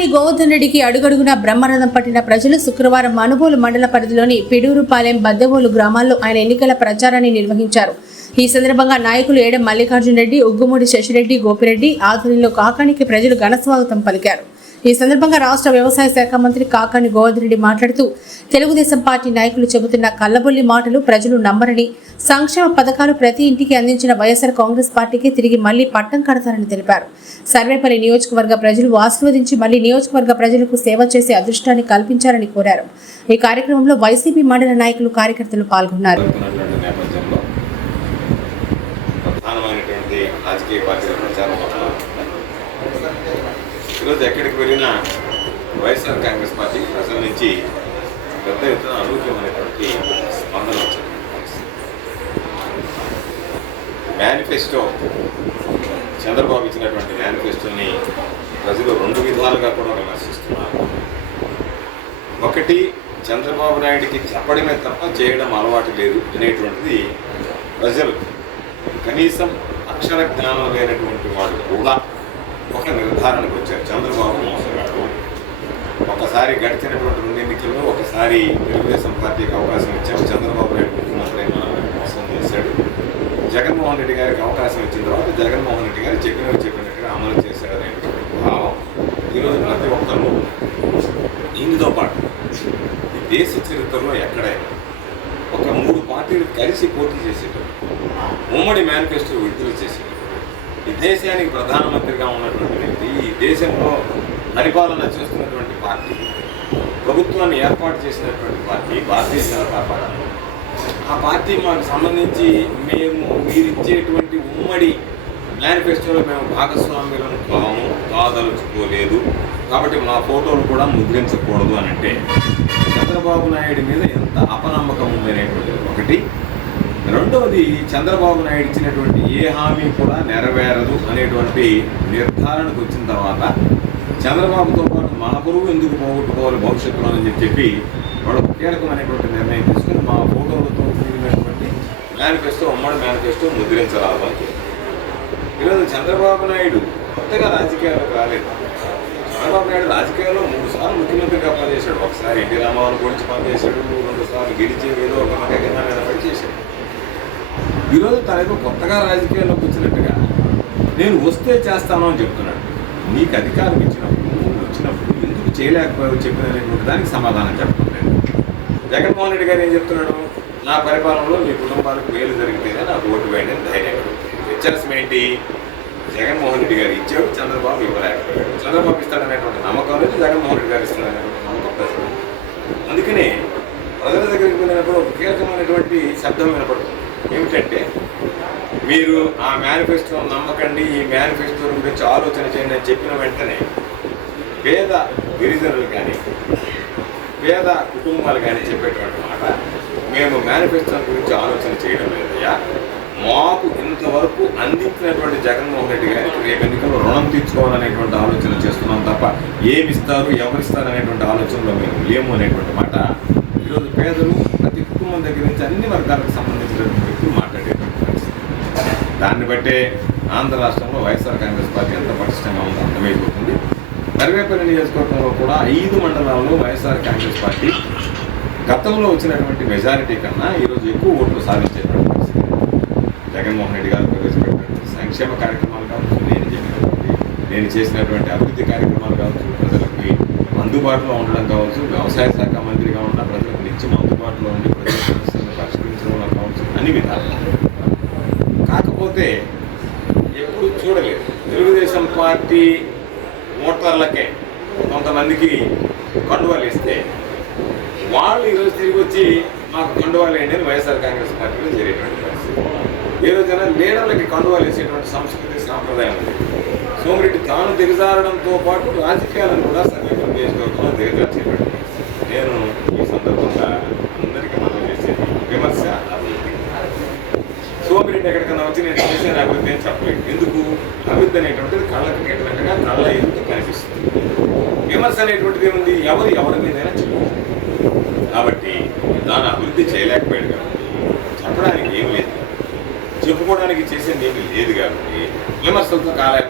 కాకాని గోవర్ధన్ రెడ్డికి అడుగడుగునా బ్రహ్మరథం పట్టిన ప్రజలు శుక్రవారం మనుబోలు మండల పరిధిలోని పిడూరుపాలెం బద్దెవోలు గ్రామాల్లో ఆయన ఎన్నికల ప్రచారాన్ని నిర్వహించారు. ఈ సందర్భంగా నాయకులు ఏడం మల్లికార్జున్ రెడ్డి ఉగ్గుమూడి శశిరెడ్డి గోపిరెడ్డి ఆధ్వర్యంలో కాకానికి ప్రజలు ఘనస్వాగతం పలికారు. ఈ సందర్భంగా రాష్ట్ర వ్యవసాయ శాఖ మంత్రి కాకాని గోవర్ధన్ రెడ్డి మాట్లాడుతూ తెలుగుదేశం పార్టీ నాయకులు చెబుతున్న కల్లబొల్లి మాటలు ప్రజలు నమ్మరని సంక్షేమ పథకాలు ప్రతి ఇంటికి అందించిన వైఎస్ఆర్ కాంగ్రెస్ పార్టీకి తిరిగి మళ్ళీ పట్టం కడతారని తెలిపారు. సర్వేపల్లి నియోజకవర్గ ప్రజలు ఆశీర్వదించి మళ్ళీ నియోజకవర్గ ప్రజలకు సేవ చేసే అదృష్టాన్ని కల్పించారని కోరారు. ఈ కార్యక్రమంలో వైసీపీ మండల నాయకులు కార్యకర్తలు పాల్గొన్నారు. ప్రధానమైనటువంటి రాజకీయ పార్టీల ప్రచారం పట్ల ఈరోజు ఎక్కడికి వెళ్ళినా వైఎస్ఆర్ కాంగ్రెస్ పార్టీ ప్రజల నుంచి పెద్ద ఎత్తున అనూహ్యమైనటువంటి స్పందన వచ్చింది. మేనిఫెస్టో చంద్రబాబు ఇచ్చినటువంటి మేనిఫెస్టోని ప్రజలు రెండు విధాలుగా కూడా విమర్శిస్తున్నారు. ఒకటి చంద్రబాబు నాయుడికి చెప్పడమే తప్ప చేయడం అలవాటు లేదు అనేటువంటిది ప్రజలు కనీసం అక్షర జ్ఞానం లేనటువంటి వాళ్ళు కూడా ఒక నిర్ధారణకు వచ్చారు. చంద్రబాబు మోసగాడు ఒకసారి గడిచినటువంటి రెండు ఎన్నికల్లో ఒకసారి తెలుగుదేశం పార్టీకి అవకాశం ఇచ్చాము చంద్రబాబు నాయుడు ముఖ్యమంత్రి మోసం చేశాడు. జగన్మోహన్ రెడ్డి గారికి అవకాశం ఇచ్చిన తర్వాత జగన్మోహన్ రెడ్డి గారు చెప్పినవి చెప్పినట్టుగా అమలు చేశాడు అనేటువంటి భావం ఈరోజు ప్రతి ఒక్కరు ఇందుతో పాటు ఈ దేశ చరిత్రలో ఎక్కడైనా ఒక మూడు పార్టీలు కలిసి పోటీ చేసేటప్పుడు ఉమ్మడి మేనిఫెస్టో విడుదల చేసేటప్పుడు ఈ దేశానికి ప్రధానమంత్రిగా ఉన్నటువంటి వ్యక్తి ఈ దేశంలో పరిపాలన చేస్తున్నటువంటి పార్టీ ప్రభుత్వాన్ని ఏర్పాటు చేసినటువంటి పార్టీ భారతీయ జనతా పార్టీ. ఆ పార్టీ మాకు సంబంధించి మేము మీరిచ్చేటువంటి ఉమ్మడి మేనిఫెస్టోలో మేము భాగస్వామ్యులను కాము కాదలుచుకోలేదు. కాబట్టి మా ఫోటోలు కూడా ముద్రించకూడదు అని అంటే చంద్రబాబు నాయుడు మీద ఎంత అపనమ్మకం ఉంది ఒకటి. రెండవది చంద్రబాబు నాయుడు ఇచ్చినటువంటి ఏ హామీ కూడా నెరవేరదు అనేటువంటి నిర్ధారణకు వచ్చిన తర్వాత చంద్రబాబుతో పాటు మన గురువు ఎందుకు పోగొట్టుకోవాలి భవిష్యత్తులో అని చెప్పి వాళ్ళు కీలకమైనటువంటి నిర్ణయం తీసుకుని మా ఫోటోలతో కూడినటువంటి మేనిఫెస్టో ఉమ్మడి మేనిఫెస్టో ముద్రించరాదు అని ఈరోజు చంద్రబాబు నాయుడు కొత్తగా రాజకీయాలకు రాలేదు. చంద్రబాబు నాయుడు రాజకీయాల్లో మూడు సార్లు ముఖ్యమంత్రిగా పనిచేశాడు. ఒకసారి ఎన్టీ రామారావు గురించి పనిచేశాడు రెండు సార్లు గెలిచి ఏదో ఒక ఎగనా ఈరోజు తనకు కొత్తగా రాజకీయాల్లోకి వచ్చినట్టుగా నేను వస్తే చేస్తాను అని చెప్తున్నాడు. నీకు అధికారం ఇచ్చినప్పుడు నువ్వు వచ్చినప్పుడు ఎందుకు చేయలేకపోయావు చెప్పినటువంటి దానికి సమాధానం చెప్పలేదు. జగన్మోహన్ రెడ్డి గారు ఏం చెప్తున్నాడు? నా పరిపాలనలో మీ కుటుంబాలకు మేలు జరిగితేనే నాకు ఓటు వేయండి ధైర్యం వ్యత్యాసం ఏంటి? జగన్మోహన్ రెడ్డి గారు ఇచ్చాడు చంద్రబాబు ఇవ్వలేకపోయాడు. చంద్రబాబు ఇస్తాడనేటువంటి నమ్మకం లేదు జగన్మోహన్ రెడ్డి గారు ఇస్తాడనేటువంటి నమ్మకం ప్రజలు అందుకనే ప్రజల దగ్గరికి వెళ్ళినప్పుడు ఒక కీలకమైనటువంటి శబ్దం వినపడుతుంది. ఏమిటంటే మీరు ఆ మేనిఫెస్టో నమ్మకండి ఈ మేనిఫెస్టో గురించి ఆలోచన చేయండి అని చెప్పిన వెంటనే పేద గిరిజనులు కానీ పేద కుటుంబాలు కానీ చెప్పేటువంటి మాట మేము మేనిఫెస్టో గురించి ఆలోచన చేయడం లేదయ్యా. మాకు ఇంతవరకు అందించినటువంటి జగన్మోహన్ రెడ్డి గారికి రేపు ఎన్నికల్లో రుణం తీర్చుకోవాలనేటువంటి ఆలోచన చేస్తున్నాం తప్ప ఏమిస్తారు ఎవరిస్తారు అనేటువంటి ఆలోచనలో మేము లేము అనేటువంటి మాట. ఈరోజు పేదలు ప్రతి కుటుంబం దగ్గర నుంచి అన్ని వర్గాలకు సంబంధించినటువంటి వ్యక్తులు మాట్లాడేటువంటి పరిస్థితి. దాన్ని బట్టే ఆంధ్ర రాష్ట్రంలో వైఎస్ఆర్ కాంగ్రెస్ పార్టీ ఎంత పటిష్టంగా ఉందో అర్థమైపోతుంది. కరివేపల్లి నియోజకవర్గంలో కూడా ఐదు మండలాల్లో వైఎస్ఆర్ కాంగ్రెస్ పార్టీ గతంలో వచ్చినటువంటి మెజారిటీ కన్నా ఈరోజు ఎక్కువ ఓట్లు సాధించేటువంటి పరిస్థితి. జగన్మోహన్ రెడ్డి గారు ప్రవేశపెట్టినటువంటి సంక్షేమ కార్యక్రమాలు కావచ్చు నేను చెప్పినటువంటి నేను చేసినటువంటి అభివృద్ధి కార్యక్రమాలు కావచ్చు ప్రజలకు అందుబాటులో ఉండడం కావచ్చు వ్యవసాయ శాఖ మంత్రిగా ఉన్న ప్రజలకు నిత్యం అందుబాటులో ఉండి ప్రజల సమస్యలను పరిష్కరించడంలో కావచ్చు అన్ని విధాలు. కాకపోతే ఎప్పుడు చూడలేదు. తెలుగుదేశం పార్టీ ఓటర్లకే కొంతమందికి కండువాలు ఇస్తే వాళ్ళు ఈరోజు తిరిగి వచ్చి మాకు కండువాలు ఏంటి అని వైఎస్ఆర్ కాంగ్రెస్ పార్టీలో జరిగేటువంటి పరిస్థితి. ఏ రోజైనా లీడర్లకి కండువాలు వేసేటువంటి సంస్కృతి సాంప్రదాయం ఉంది. సోమిరెడ్డి తాను దిగజారడంతో పాటు రాజకీయాలను కూడా సమీపం చేసుకోవడంలో దిగజార్చేటువంటి పరిస్థితి. నేను ఈ సందర్భంగా అందరికీ మనం చేసేది విమర్శ అభివృద్ధి సోమిరెడ్డి ఎక్కడికన్నా వచ్చి నేను చేసిన అభివృద్ధి అని చెప్పలేదు ఎందుకు? అభివృద్ధి అనేటువంటిది కళ్ళకు కట్టినట్టుగా కళ్ళ ఎందుకు కనిపిస్తుంది. విమర్శ అనేటువంటిది ఏముంది? ఎవరు ఎవరి మీదైనా చెప్పారు కాబట్టి దాని అభివృద్ధి చేయలేకపోయాడు కాబట్టి చెప్పడానికి ఏం లేదు. చెప్పుకోవడానికి చేసింది ఏమీ లేదు కాబట్టి విమర్శలతో కాలే